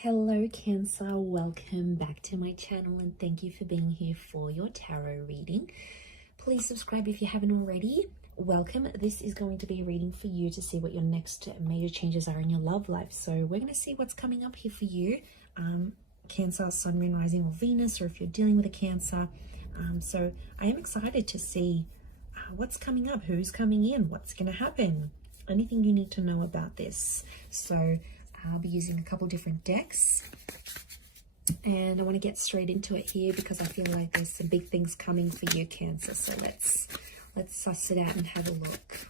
Hello Cancer, welcome back to my channel and thank you for being here for your tarot reading. Please subscribe if you haven't already. Welcome. This is going to be a reading for you to see what your next major changes are in your love life. So we're going to see what's coming up here for you. Cancer, Sun, Moon, Rising or Venus, or if you're dealing with a Cancer. So I am excited to see what's coming up, who's coming in, what's going to happen, anything you need to know about this. So I'll be using a couple different decks and I want to get straight into it here because I feel like there's some big things coming for you, Cancer. So let's suss it out and have a look.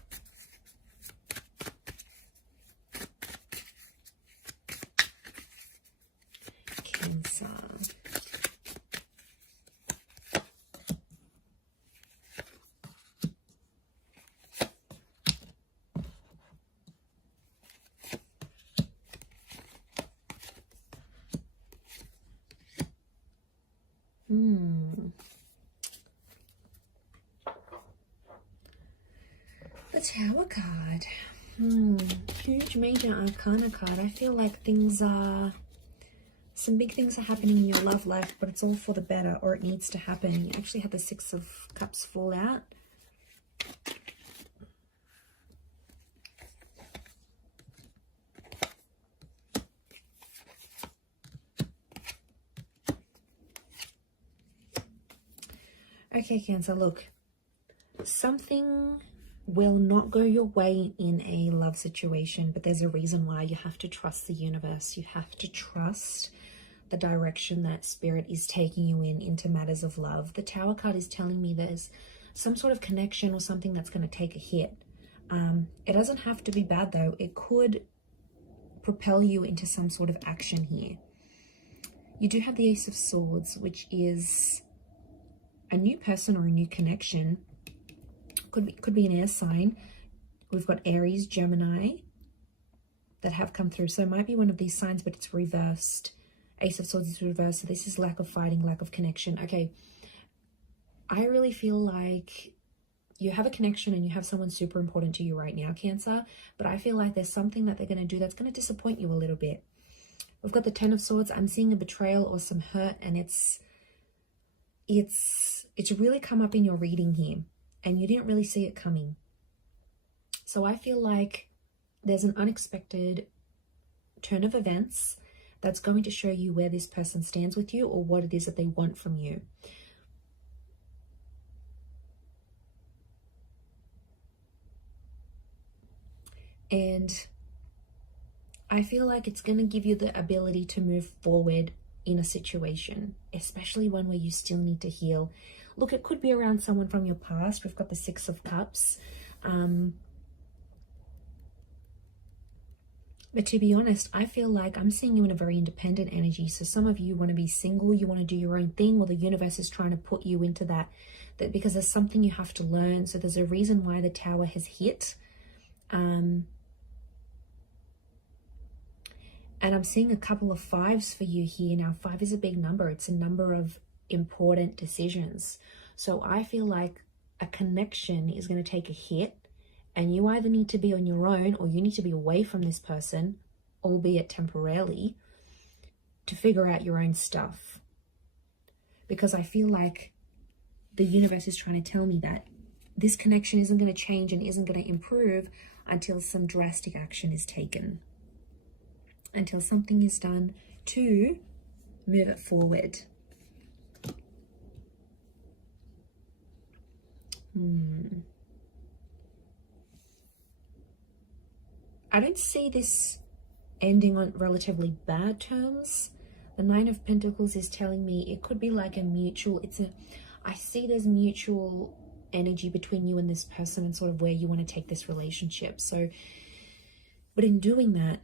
Cancer. The Tower card. Huge major arcana card. I feel like some big things are happening in your love life, but it's all for the better, or it needs to happen. You actually had the Six of Cups fall out. Okay, Cancer, look. Something will not go your way in a love situation, but there's a reason why. You have to trust the universe. You have to trust the direction that Spirit is taking you into matters of love. The Tower card is telling me there's some sort of connection or something that's going to take a hit. It doesn't have to be bad, though. It could propel you into some sort of action here. You do have the Ace of Swords, which is a new person or a new connection. Could be an air sign. We've got Aries, Gemini that have come through. So it might be one of these signs, but it's reversed. Ace of Swords is reversed. So this is lack of fighting, lack of connection. Okay. I really feel like you have a connection and you have someone super important to you right now, Cancer. But I feel like there's something that they're going to do that's going to disappoint you a little bit. We've got the Ten of Swords. I'm seeing a betrayal or some hurt, and it's really come up in your reading here. And you didn't really see it coming. So I feel like there's an unexpected turn of events that's going to show you where this person stands with you or what it is that they want from you. And I feel like it's going to give you the ability to move forward in a situation, especially one where you still need to heal. Look, it could be around someone from your past. We've got the Six of Cups. But to be honest, I feel like I'm seeing you in a very independent energy. So some of you want to be single, you want to do your own thing, or the universe is trying to put you into that because there's something you have to learn. So there's a reason why the Tower has hit. And I'm seeing a couple of fives for you here. Now, 5 is a big number. It's a number of important decisions. So I feel like a connection is going to take a hit, and you either need to be on your own or you need to be away from this person, albeit temporarily, to figure out your own stuff. Because I feel like the universe is trying to tell me that this connection isn't going to change and isn't going to improve until some drastic action is taken. Until something is done to move it forward. I don't see this ending on relatively bad terms. The Nine of Pentacles is telling me it could be like a mutual, I see there's mutual energy between you and this person and sort of where you want to take this relationship. So, but in doing that,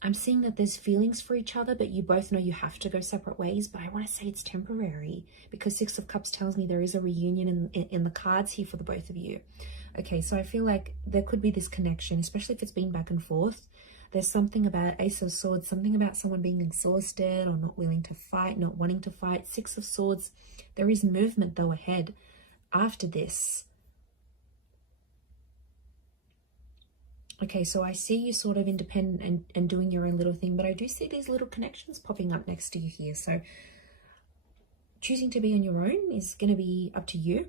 I'm seeing that there's feelings for each other, but you both know you have to go separate ways. But I want to say it's temporary because Six of Cups tells me there is a reunion in the cards here for the both of you. Okay, so I feel like there could be this connection, especially if it's been back and forth. There's something about Ace of Swords, something about someone being exhausted or not willing to fight, not wanting to fight. Six of Swords, there is movement though ahead after this. Okay, so I see you sort of independent and doing your own little thing, but I do see these little connections popping up next to you here. So choosing to be on your own is going to be up to you.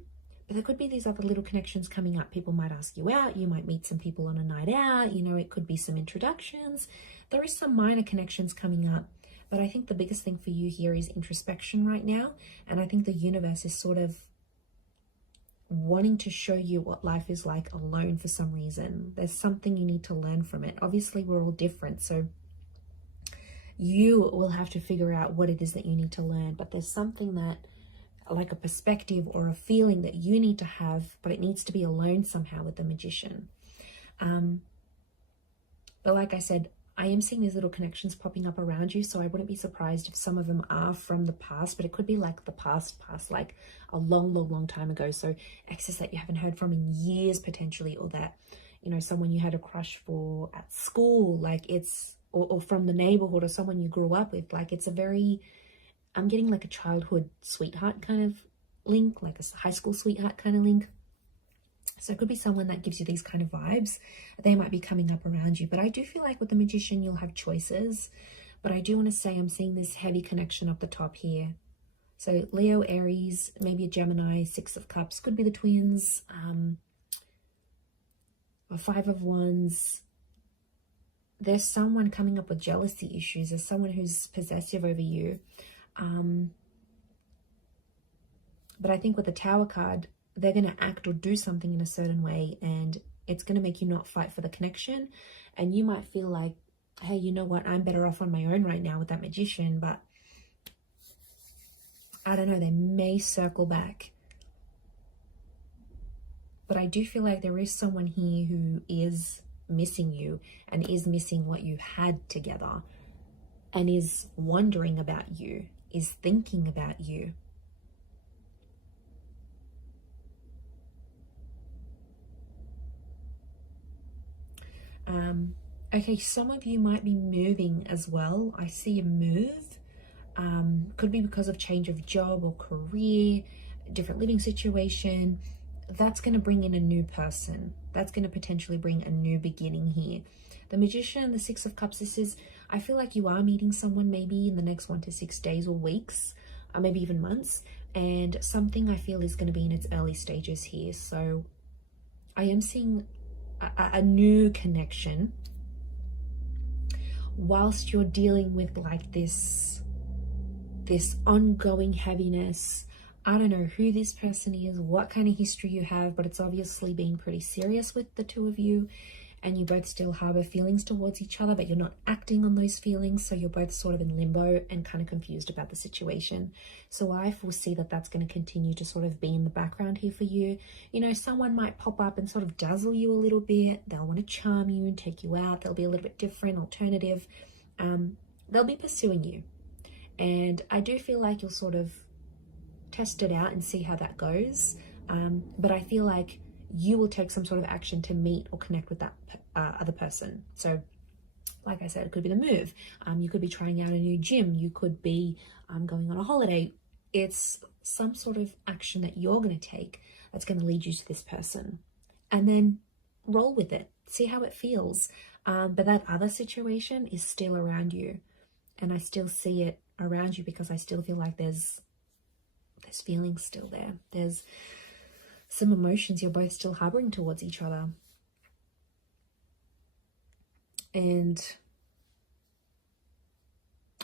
But there could be these other little connections coming up. People might ask you out. You might meet some people on a night out. You know, it could be some introductions. There is some minor connections coming up. But I think the biggest thing for you here is introspection right now. And I think the universe is sort of wanting to show you what life is like alone for some reason. There's something you need to learn from it. Obviously, we're all different. So you will have to figure out what it is that you need to learn. But there's something that, like a perspective or a feeling that you need to have, but it needs to be alone somehow with the Magician. But like I said, I am seeing these little connections popping up around you, so I wouldn't be surprised if some of them are from the past, but it could be like the past, like a long time ago. So exes that you haven't heard from in years potentially, or that, you know, someone you had a crush for at school, like it's, or from the neighborhood, or someone you grew up with. Like it's a very, I'm getting like a childhood sweetheart kind of link, like a high school sweetheart kind of link. So it could be someone that gives you these kind of vibes. They might be coming up around you. But I do feel like with the Magician, you'll have choices. But I do want to say I'm seeing this heavy connection up the top here. So Leo, Aries, maybe a Gemini, Six of Cups. Could be the twins. A Five of Wands. There's someone coming up with jealousy issues. There's someone who's possessive over you. But I think with the Tower card, they're going to act or do something in a certain way, and it's going to make you not fight for the connection. And you might feel like, hey, you know what, I'm better off on my own right now with that Magician. But I don't know, they may circle back. But I do feel like there is someone here who is missing you and is missing what you had together, and is wondering about you, is thinking about you. Okay, some of you might be moving as well. I see a move. Could be because of change of job or career, different living situation. That's going to bring in a new person. That's going to potentially bring a new beginning here. The Magician, the Six of Cups, this is, I feel like you are meeting someone maybe in the next 1 to 6 days or weeks, or maybe even months. And something I feel is going to be in its early stages here. So I am seeing a new connection whilst you're dealing with like this ongoing heaviness. I don't know who this person is, what kind of history you have, but it's obviously been pretty serious with the two of you, and you both still harbor feelings towards each other, but you're not acting on those feelings. So you're both sort of in limbo and kind of confused about the situation. So I foresee that that's going to continue to sort of be in the background here for you. You know, someone might pop up and sort of dazzle you a little bit. They'll want to charm you and take you out. They'll be a little bit different, alternative. They'll be pursuing you. And I do feel like you'll sort of test it out and see how that goes. But I feel like you will take some sort of action to meet or connect with that other person. So like I said, it could be the move. You could be trying out a new gym. You could be going on a holiday. It's some sort of action that you're going to take that's going to lead you to this person. And then roll with it. See how it feels. But that other situation is still around you. And I still see it around you because I still feel like there's feelings still there. There's some emotions you're both still harboring towards each other. And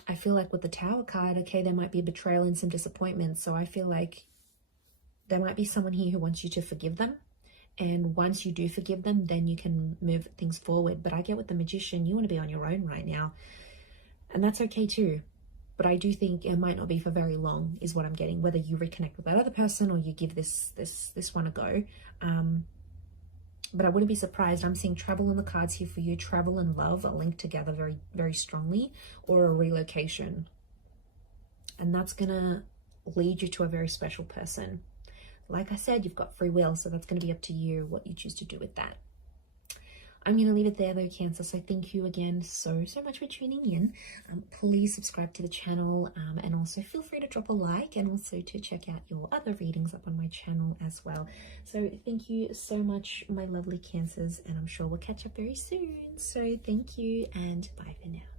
I feel like with the Tower card, okay, there might be betrayal and some disappointment. So I feel like there might be someone here who wants you to forgive them. And once you do forgive them, then you can move things forward. But I get with the Magician, you want to be on your own right now. And that's okay too. But I do think it might not be for very long is what I'm getting, whether you reconnect with that other person or you give this one a go. But I wouldn't be surprised. I'm seeing travel on the cards here for you. Travel and love are linked together very, very strongly, or a relocation. And that's going to lead you to a very special person. Like I said, you've got free will, so that's going to be up to you what you choose to do with that. I'm going to leave it there though, Cancer. So thank you again so much for tuning in. Please subscribe to the channel, and also feel free to drop a like, and also to check out your other readings up on my channel as well. So thank you so much, my lovely Cancers, and I'm sure we'll catch up very soon. So thank you, and bye for now.